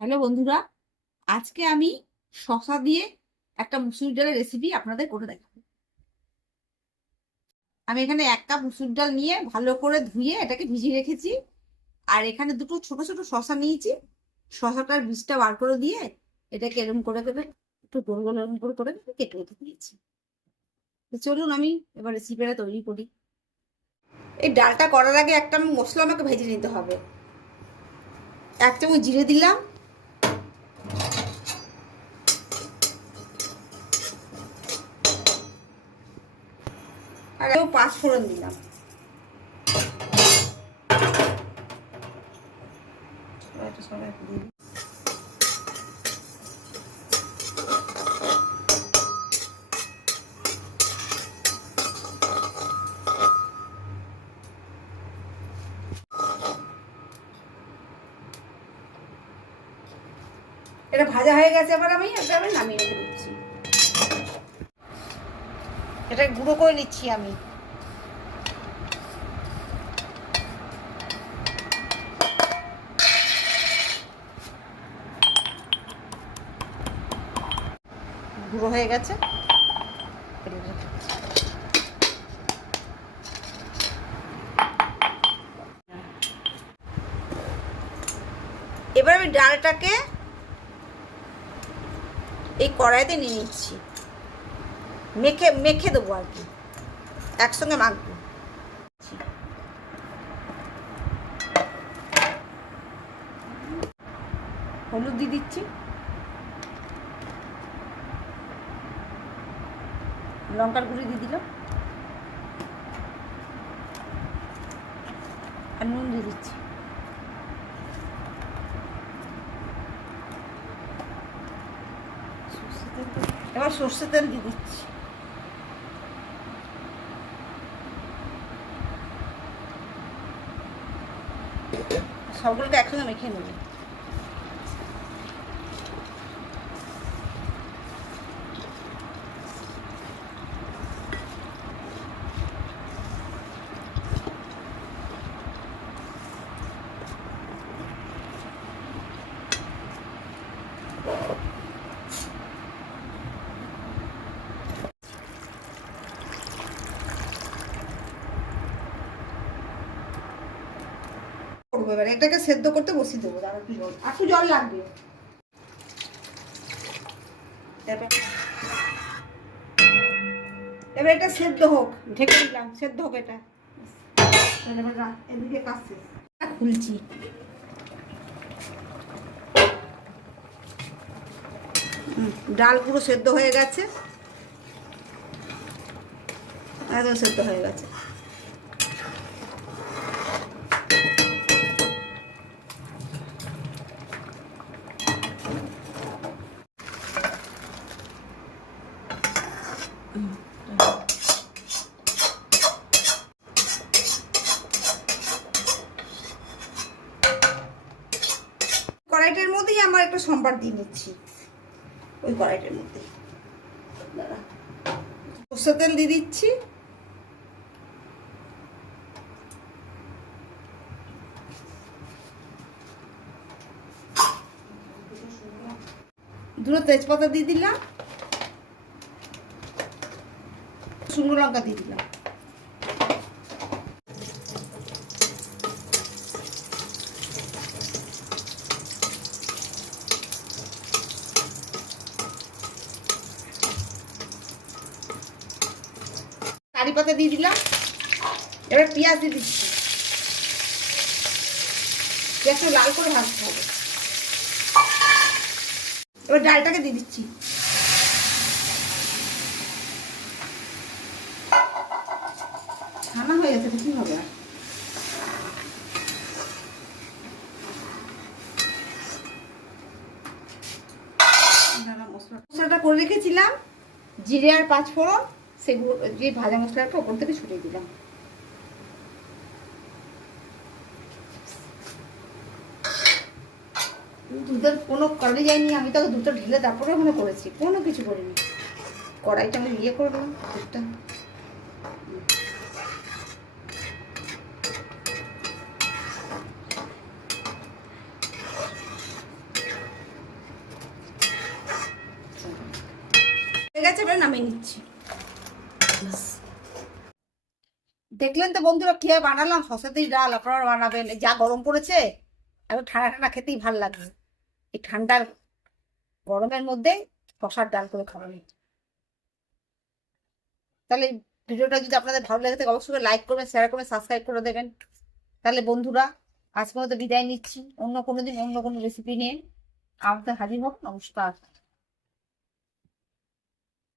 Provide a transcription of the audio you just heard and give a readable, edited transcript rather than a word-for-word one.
Hello বন্ধুরা, আজকে আমি শসা দিয়ে একটা মুসুর ডালের রেসিপি আপনাদের করে দেখাবো। আমি এখানে 1 কাপ মুসুর ডাল নিয়ে ভালো করে ধুয়ে এটাকে ভিজিয়ে রেখেছি। আর এখানে দুটো ছোট ছোট শসা নিয়েছি। শসাটার বীজটা বার করে দিয়ে এটাকে এরকম করে দেবে, একটু গোল গোল এরকম করে করে কেটে রেখে দিয়েছি। তো চলুন আমি এবার রেসিপিটা তৈরি করি। এই ডালটা করার আগে একটা মশলা আমাকে ভেজে নিতে হবে। 1 চামচ জিরে দিলাম, আর 5 ফোড়ন দিলাম। এটা ভাজা হয়ে গেছে, এবার আমি নামিয়ে রেখে দিচ্ছি। এটা গুঁড়ো করে নিচ্ছি আমি। গুঁড়ো হয়ে গেছে। এবার আমি ডালটাকে এই কড়াইতে নিয়ে নিচ্ছি, মেখে মেখে দেবো আর কি, একসঙ্গে মাখবো। হলুদ দিয়ে দিচ্ছি, লঙ্কার গুঁড়ি দিয়ে দিলাম, আর নুন দিয়ে দিচ্ছি। এবার সর্ষের তেল দিয়ে দিচ্ছি। সবগুলোকে একসঙ্গে মেখে নেব। করবো এবার এটাকে সেদ্ধ করতে বসিয়ে দেবো। আর একটু জল লাগবে। এবার এটা সেদ্ধ হোক, ঢেকে দিলাম, সেদ্ধ হোক এটা। এদিকে কাজ শেষ, খুলছি। ডাল পুরো সেদ্ধ হয়ে গেছে, একদম সেদ্ধ হয়ে গেছে। কড়াইটার মধ্যেই আমার একটু সম্বার দিয়ে নিচ্ছি, ওই কড়াইটার মধ্যে সরষের তেল দিয়ে দিচ্ছি। দুটো তেজপাতা দিয়ে দিলাম, শুকনো লঙ্কা দিয়ে দিলাম। কারি পাতা দিয়ে দিলাম। এবার পেঁয়াজ দিয়ে দিচ্ছি, পেঁয়াজটা লাল করে ভাজতে হবে। এবার ডালটাকে দিয়ে দিচ্ছি। ছানা হয়ে গেছে, কি হবে? মশলাটা করে রেখেছিলাম, জিরে আর 5 ফোড়ন, সেগুলো যে ভাজা মশলাটা ওপর থেকে ছড়িয়ে দিলাম। দুধের কোনো কড়াই যায়নি, আমি তাকে দুধটা ঢেলে তারপরে ওখানে করেছি, কোনো কিছু করিনি। কড়াইটা আমি ইয়ে করে দিলাম দুধটা। হয়ে গেছে, এবার নামিয়ে নিচ্ছি। দেখলেন তো বন্ধুরা কিভাবে বানালাম শসা দিয়ে ডাল, আপনারা বানাবেন। যা গরম পড়েছে, এখন ঠান্ডা ঠান্ডা খেতেই ভালো লাগবে। এই ঠান্ডার গরমের মধ্যে শসার ডাল করে খাবেন। তাহলে ভিডিওটা যদি আপনাদের ভালো লাগে থাকে অবশ্যই লাইক করবেন, শেয়ার করবেন, সাবস্ক্রাইব করে দেবেন। তাহলে বন্ধুরা আজকের মতো বিদায় নিচ্ছি, অন্য কোনো দিন অন্য কোনো রেসিপি নিয়ে আমাদের হাজির হোক। নমস্কার।